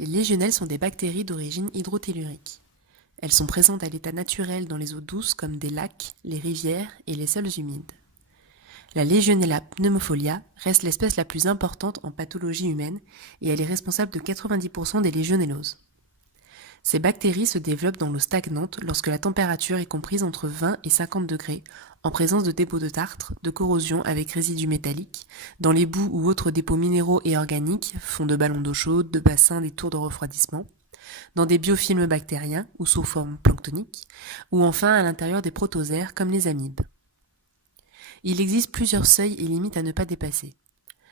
Les légionelles sont des bactéries d'origine hydrotellurique. Elles sont présentes à l'état naturel dans les eaux douces comme des lacs, les rivières et les sols humides. La Legionella pneumofolia reste l'espèce la plus importante en pathologie humaine et elle est responsable de 90% des légionelloses. Ces bactéries se développent dans l'eau stagnante lorsque la température est comprise entre 20 et 50 degrés, en présence de dépôts de tartre, de corrosion avec résidus métalliques, dans les boues ou autres dépôts minéraux et organiques, fonds de ballons d'eau chaude, de bassins, des tours de refroidissement, dans des biofilms bactériens ou sous forme planctonique, ou enfin à l'intérieur des protozoaires comme les amibes. Il existe plusieurs seuils et limites à ne pas dépasser.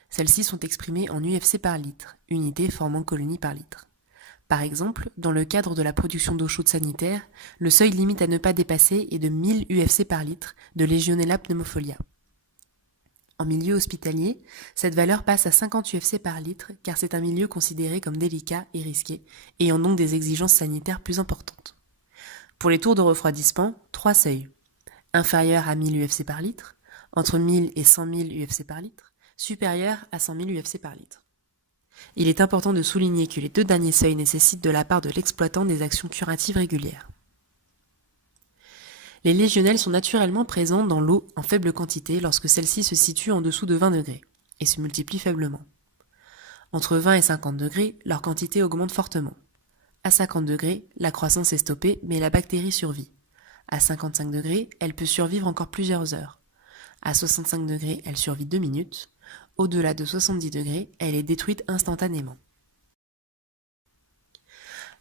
Celles-ci sont exprimées en UFC par litre, unité formant colonie par litre. Par exemple, dans le cadre de la production d'eau chaude sanitaire, le seuil limite à ne pas dépasser est de 1000 UFC par litre de Legionella pneumofolia. En milieu hospitalier, cette valeur passe à 50 UFC par litre car c'est un milieu considéré comme délicat et risqué, ayant donc des exigences sanitaires plus importantes. Pour les tours de refroidissement, 3 seuils. Inférieur à 1000 UFC par litre, entre 1000 et 100 000 UFC par litre, supérieur à 100 000 UFC par litre. Il est important de souligner que les deux derniers seuils nécessitent de la part de l'exploitant des actions curatives régulières. Les légionelles sont naturellement présentes dans l'eau en faible quantité lorsque celle-ci se situe en dessous de 20 degrés et se multiplient faiblement. Entre 20 et 50 degrés, leur quantité augmente fortement. À 50 degrés, la croissance est stoppée mais la bactérie survit. À 55 degrés, elle peut survivre encore plusieurs heures. À 65 degrés, elle survit 2 minutes. Au-delà de 70 degrés, elle est détruite instantanément.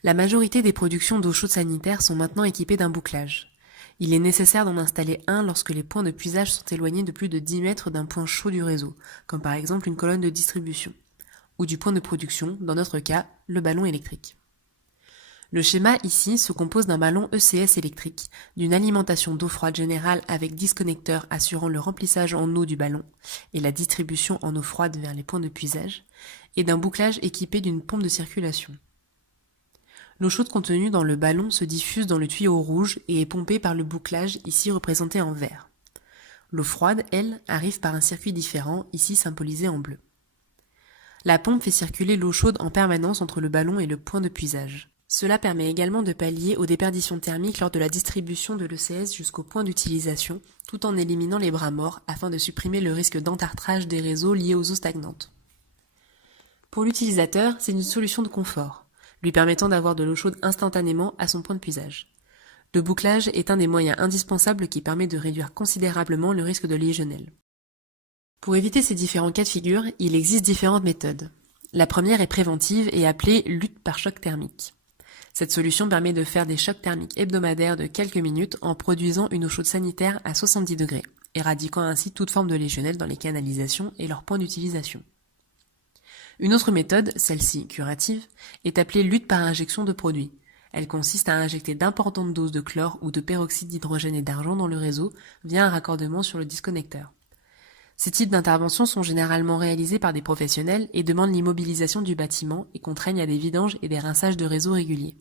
La majorité des productions d'eau chaude sanitaire sont maintenant équipées d'un bouclage. Il est nécessaire d'en installer un lorsque les points de puisage sont éloignés de plus de 10 mètres d'un point chaud du réseau, comme par exemple une colonne de distribution, ou du point de production, dans notre cas, le ballon électrique. Le schéma ici se compose d'un ballon ECS électrique, d'une alimentation d'eau froide générale avec disconnecteur assurant le remplissage en eau du ballon et la distribution en eau froide vers les points de puisage, et d'un bouclage équipé d'une pompe de circulation. L'eau chaude contenue dans le ballon se diffuse dans le tuyau rouge et est pompée par le bouclage ici représenté en vert. L'eau froide, elle, arrive par un circuit différent, ici symbolisé en bleu. La pompe fait circuler l'eau chaude en permanence entre le ballon et le point de puisage. Cela permet également de pallier aux déperditions thermiques lors de la distribution de l'ECS jusqu'au point d'utilisation, tout en éliminant les bras morts afin de supprimer le risque d'entartrage des réseaux liés aux eaux stagnantes. Pour l'utilisateur, c'est une solution de confort, lui permettant d'avoir de l'eau chaude instantanément à son point de puisage. Le bouclage est un des moyens indispensables qui permet de réduire considérablement le risque de légionelle. Pour éviter ces différents cas de figure, il existe différentes méthodes. La première est préventive et appelée lutte par choc thermique. Cette solution permet de faire des chocs thermiques hebdomadaires de quelques minutes en produisant une eau chaude sanitaire à 70 degrés, éradiquant ainsi toute forme de légionelle dans les canalisations et leurs points d'utilisation. Une autre méthode, celle-ci curative, est appelée lutte par injection de produits. Elle consiste à injecter d'importantes doses de chlore ou de peroxyde d'hydrogène et d'argent dans le réseau via un raccordement sur le disconnecteur. Ces types d'interventions sont généralement réalisés par des professionnels et demandent l'immobilisation du bâtiment et contraignent à des vidanges et des rinçages de réseaux réguliers.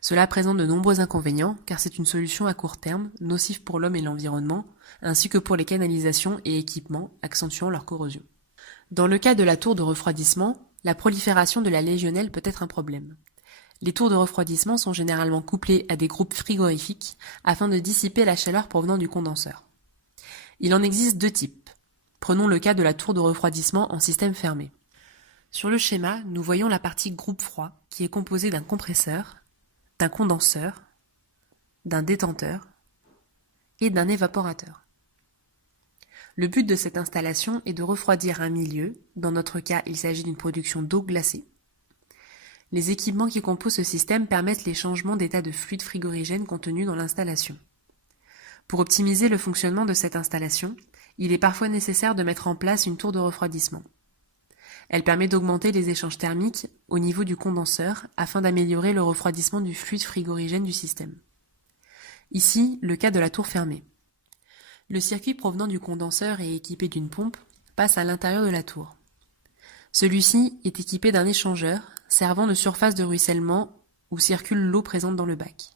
Cela présente de nombreux inconvénients car c'est une solution à court terme, nocive pour l'homme et l'environnement, ainsi que pour les canalisations et équipements, accentuant leur corrosion. Dans le cas de la tour de refroidissement, la prolifération de la légionelle peut être un problème. Les tours de refroidissement sont généralement couplés à des groupes frigorifiques afin de dissiper la chaleur provenant du condenseur. Il en existe 2 types. Prenons le cas de la tour de refroidissement en système fermé. Sur le schéma, nous voyons la partie groupe froid qui est composée d'un compresseur, d'un condenseur, d'un détenteur et d'un évaporateur. Le but de cette installation est de refroidir un milieu, dans notre cas il s'agit d'une production d'eau glacée. Les équipements qui composent ce système permettent les changements d'état de fluide frigorigène contenus dans l'installation. Pour optimiser le fonctionnement de cette installation, il est parfois nécessaire de mettre en place une tour de refroidissement. Elle permet d'augmenter les échanges thermiques au niveau du condenseur afin d'améliorer le refroidissement du fluide frigorigène du système. Ici, le cas de la tour fermée. Le circuit provenant du condenseur et équipé d'une pompe passe à l'intérieur de la tour. Celui-ci est équipé d'un échangeur servant de surface de ruissellement où circule l'eau présente dans le bac.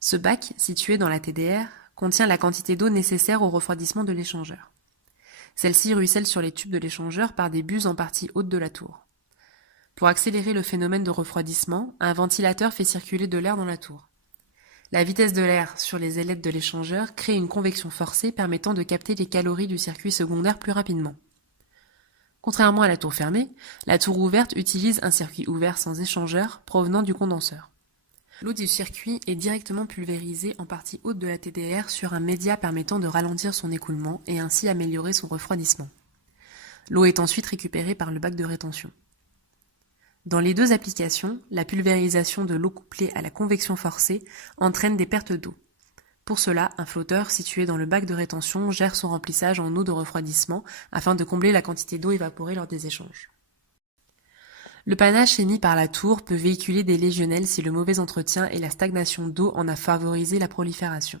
Ce bac, situé dans la TDR, contient la quantité d'eau nécessaire au refroidissement de l'échangeur. Celle-ci ruisselle sur les tubes de l'échangeur par des buses en partie haute de la tour. Pour accélérer le phénomène de refroidissement, un ventilateur fait circuler de l'air dans la tour. La vitesse de l'air sur les ailettes de l'échangeur crée une convection forcée permettant de capter les calories du circuit secondaire plus rapidement. Contrairement à la tour fermée, la tour ouverte utilise un circuit ouvert sans échangeur provenant du condenseur. L'eau du circuit est directement pulvérisée en partie haute de la TDR sur un média permettant de ralentir son écoulement et ainsi améliorer son refroidissement. L'eau est ensuite récupérée par le bac de rétention. Dans les deux applications, la pulvérisation de l'eau couplée à la convection forcée entraîne des pertes d'eau. Pour cela, un flotteur situé dans le bac de rétention gère son remplissage en eau de refroidissement afin de combler la quantité d'eau évaporée lors des échanges. Le panache émis par la tour peut véhiculer des légionnelles si le mauvais entretien et la stagnation d'eau en a favorisé la prolifération.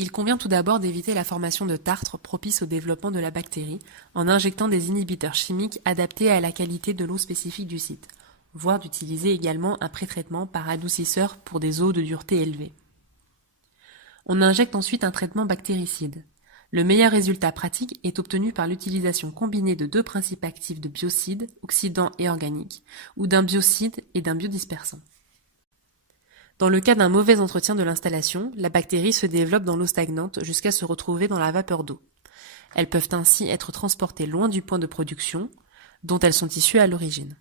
Il convient tout d'abord d'éviter la formation de tartres propices au développement de la bactérie en injectant des inhibiteurs chimiques adaptés à la qualité de l'eau spécifique du site, voire d'utiliser également un pré-traitement par adoucisseur pour des eaux de dureté élevée. On injecte ensuite un traitement bactéricide. Le meilleur résultat pratique est obtenu par l'utilisation combinée de deux principes actifs de biocides, oxydants et organiques, ou d'un biocide et d'un biodispersant. Dans le cas d'un mauvais entretien de l'installation, la bactérie se développe dans l'eau stagnante jusqu'à se retrouver dans la vapeur d'eau. Elles peuvent ainsi être transportées loin du point de production, dont elles sont issues à l'origine.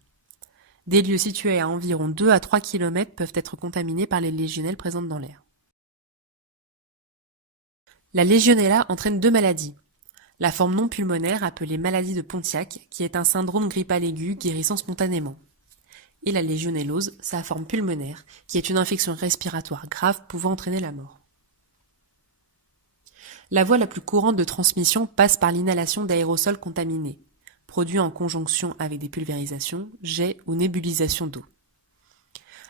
Des lieux situés à environ 2 à 3 km peuvent être contaminés par les légionnelles présentes dans l'air. La Legionella entraîne deux maladies. La forme non pulmonaire appelée maladie de Pontiac, qui est un syndrome grippal aigu guérissant spontanément. Et la légionellose, sa forme pulmonaire, qui est une infection respiratoire grave pouvant entraîner la mort. La voie la plus courante de transmission passe par l'inhalation d'aérosols contaminés, produits en conjonction avec des pulvérisations, jets ou nébulisations d'eau.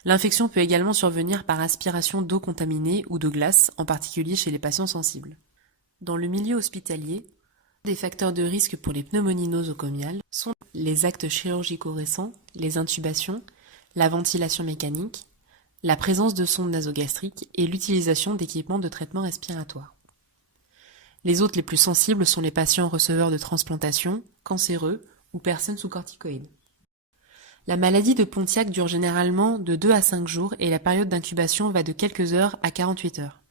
L'infection peut également survenir par aspiration d'eau contaminée ou de glace, en particulier chez les patients sensibles. Dans le milieu hospitalier, des facteurs de risque pour les pneumonies nosocomiales sont les actes chirurgicaux récents, les intubations, la ventilation mécanique, la présence de sondes nasogastriques et l'utilisation d'équipements de traitement respiratoire. Les autres les plus sensibles sont les patients receveurs de transplantation, cancéreux ou personnes sous corticoïdes. La maladie de Pontiac dure généralement de 2 à 5 jours et la période d'incubation va de quelques heures à 48 heures.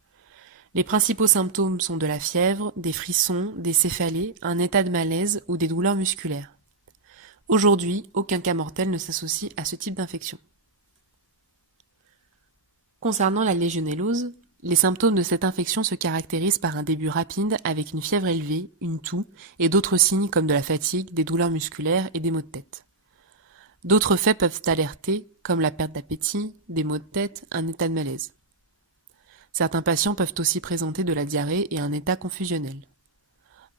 Les principaux symptômes sont de la fièvre, des frissons, des céphalées, un état de malaise ou des douleurs musculaires. Aujourd'hui, aucun cas mortel ne s'associe à ce type d'infection. Concernant la légionellose, les symptômes de cette infection se caractérisent par un début rapide avec une fièvre élevée, une toux et d'autres signes comme de la fatigue, des douleurs musculaires et des maux de tête. D'autres faits peuvent alerter, comme la perte d'appétit, des maux de tête, un état de malaise. Certains patients peuvent aussi présenter de la diarrhée et un état confusionnel.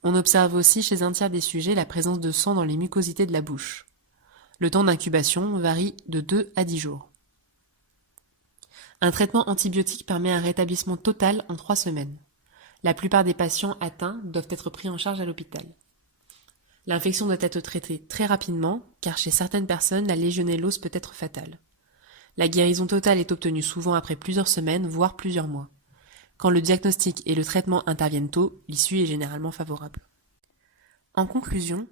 On observe aussi chez un tiers des sujets la présence de sang dans les mucosités de la bouche. Le temps d'incubation varie de 2 à 10 jours. Un traitement antibiotique permet un rétablissement total en 3 semaines. La plupart des patients atteints doivent être pris en charge à l'hôpital. L'infection doit être traitée très rapidement, car chez certaines personnes, la légionellose peut être fatale. La guérison totale est obtenue souvent après plusieurs semaines, voire plusieurs mois. Quand le diagnostic et le traitement interviennent tôt, l'issue est généralement favorable. En conclusion,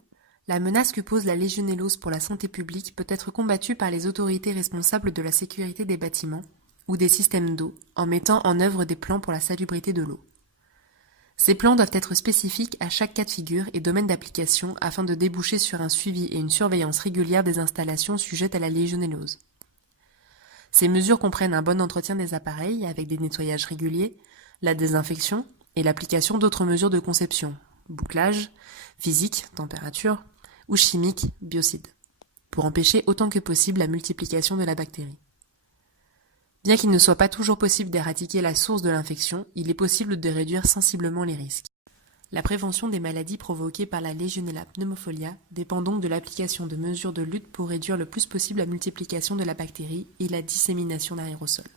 la menace que pose la légionellose pour la santé publique peut être combattue par les autorités responsables de la sécurité des bâtiments ou des systèmes d'eau, en mettant en œuvre des plans pour la salubrité de l'eau. Ces plans doivent être spécifiques à chaque cas de figure et domaine d'application afin de déboucher sur un suivi et une surveillance régulière des installations sujettes à la légionellose. Ces mesures comprennent un bon entretien des appareils avec des nettoyages réguliers, la désinfection et l'application d'autres mesures de conception, bouclage, physique, température, ou chimique, biocide, pour empêcher autant que possible la multiplication de la bactérie. Bien qu'il ne soit pas toujours possible d'éradiquer la source de l'infection, il est possible de réduire sensiblement les risques. La prévention des maladies provoquées par la Legionella pneumophila dépend donc de l'application de mesures de lutte pour réduire le plus possible la multiplication de la bactérie et la dissémination d'aérosols.